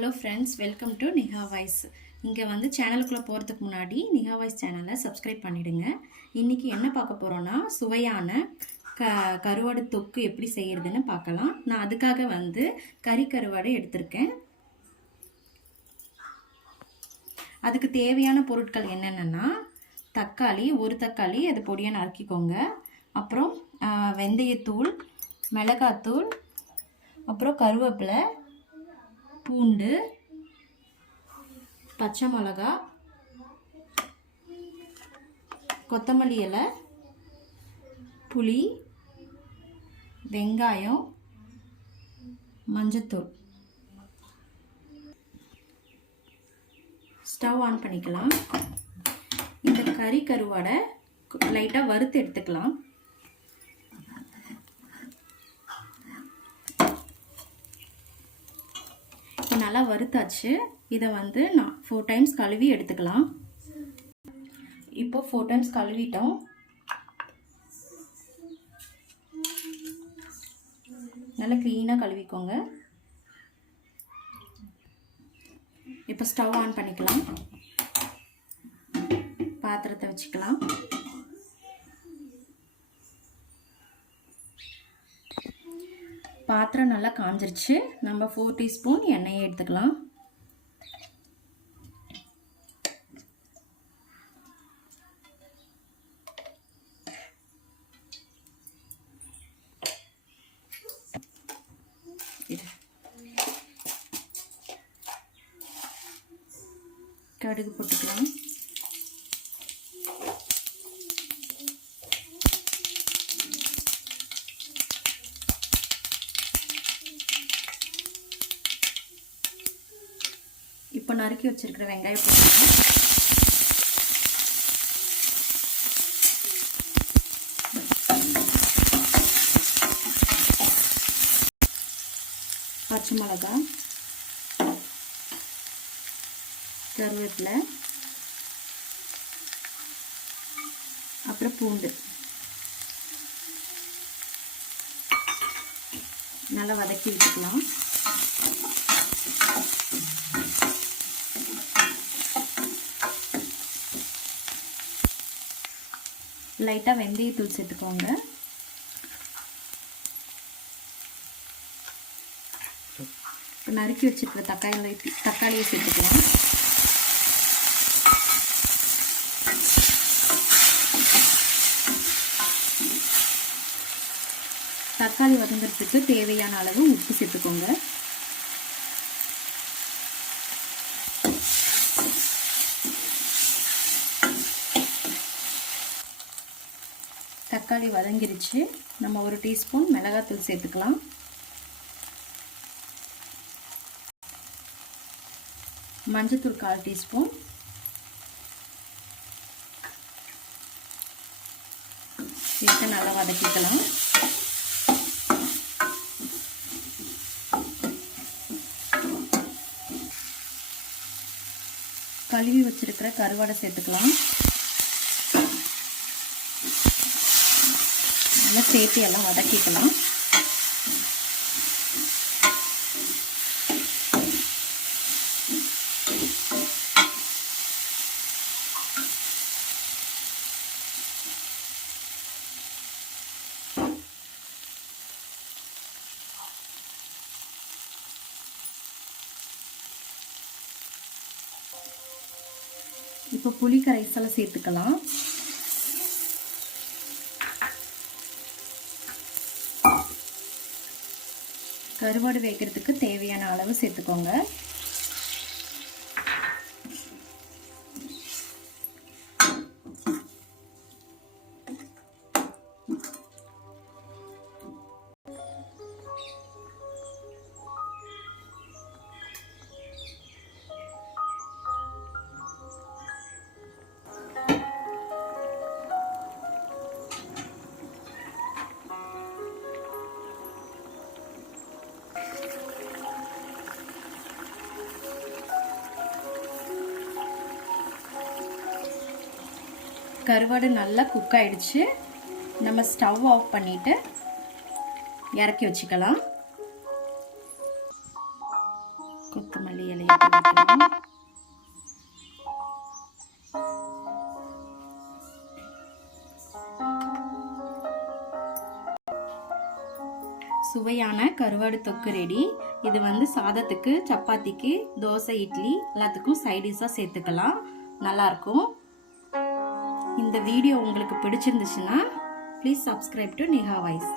Hello ஃப்ரெண்ட்ஸ், welcome to Niha voice. இங்கே வந்து சேனலுக்குள்ளே போகிறதுக்கு முன்னாடி நிஹா வாய்ஸ் சேனலை சப்ஸ்கிரைப் பண்ணிவிடுங்க. இன்றைக்கி என்ன பார்க்க போகிறோன்னா, சுவையான கருவாடு தொக்கு எப்படி செய்கிறதுன்னு பார்க்கலாம். நான் அதுக்காக வந்து கருவாடை எடுத்திருக்கேன். அதுக்கு தேவையான பொருட்கள் என்னென்னா, தக்காளி, ஒரு தக்காளி அது பொடியாக நறுக்கிக்கோங்க. அப்புறம் வெந்தயத்தூள், மிளகாத்தூள், அப்புறம் கருவேப்பிலை, பூண்டு, பச்சை மிளகா, கொத்தமல்லி இலை, புளி, வெங்காயம், மஞ்சத்தூள். ஸ்டவ் ஆன் பண்ணிக்கலாம். இந்த கருவாடை லைட்டாக வறுத்து எடுத்துக்கலாம். நல்லா வறுத்தாச்சு. இதை வந்து நான் 4 டைம்ஸ் கழுவி எடுத்துக்கலாம். இப்போ 4 டைம்ஸ் கழுவிட்டோம். நல்லா க்ளீனாக கழுவிக்கோங்க. இப்போ ஸ்டவ் ஆன் பண்ணிக்கலாம். பாத்திரத்தை வச்சுக்கலாம். பாத்திரம் நல்லா காஞ்சிருச்சு. நம்ம 4 டீஸ்பூன் எண்ணெயை எடுத்துக்கலாம். கடுகு போட்டுக்கலாம். இப்போ நறுக்கி வச்சிருக்கிற வெங்காயம் போட்டுக்கலாம். பச்சை மிளகா, கருவேப்பிலை, அப்புறம் பூண்டு நல்லா வதக்கி விட்டுக்கலாம். லைட்டாக வெந்தயத்தூள் சேர்த்துக்கோங்க. இப்போ நறுக்கி வச்சுருக்கிற தக்காளியை சேர்த்துக்கலாம். தக்காளி வதங்கிறதுக்கு தேவையான அளவு உப்பு சேர்த்துக்கோங்க. தக்காளி வதங்கிருச்சு. நம்ம 1 டீஸ்பூன் மிளகாத்தூள் சேர்த்துக்கலாம். மஞ்சத்தூள் 1/4 டீஸ்பூன், சேர்த்து நல்லா வதக்கிக்கலாம். கழுவி வச்சிருக்கிற கருவாடை சேர்த்துக்கலாம். நல்லா சேர்த்து எல்லாம் வதக்கிக்கலாம். இப்போ புளி கரைசலை சேர்த்துக்கலாம். கருவாடு வேகிறதுக்கு தேவையான அளவு சேர்த்துக்கோங்க. கருவாடு நல்லா குக் ஆயிடுச்சு. நம்ம ஸ்டவ் ஆஃப் பண்ணிட்டு இறக்கி வச்சுக்கலாம். குக் கொத்தமல்லி இலையை தூவிக்கலாம். சுவையான கருவாடு தொக்கு ரெடி. இது வந்து சாதத்துக்கு, சப்பாத்திக்கு, தோசை, இட்லி எல்லாத்துக்கும் சைடிஷாக சேர்த்துக்கலாம். நல்லாயிருக்கும். இந்த வீடியோ உங்களுக்கு பிடிச்சிருந்துச்சுன்னா please subscribe to Niha voice.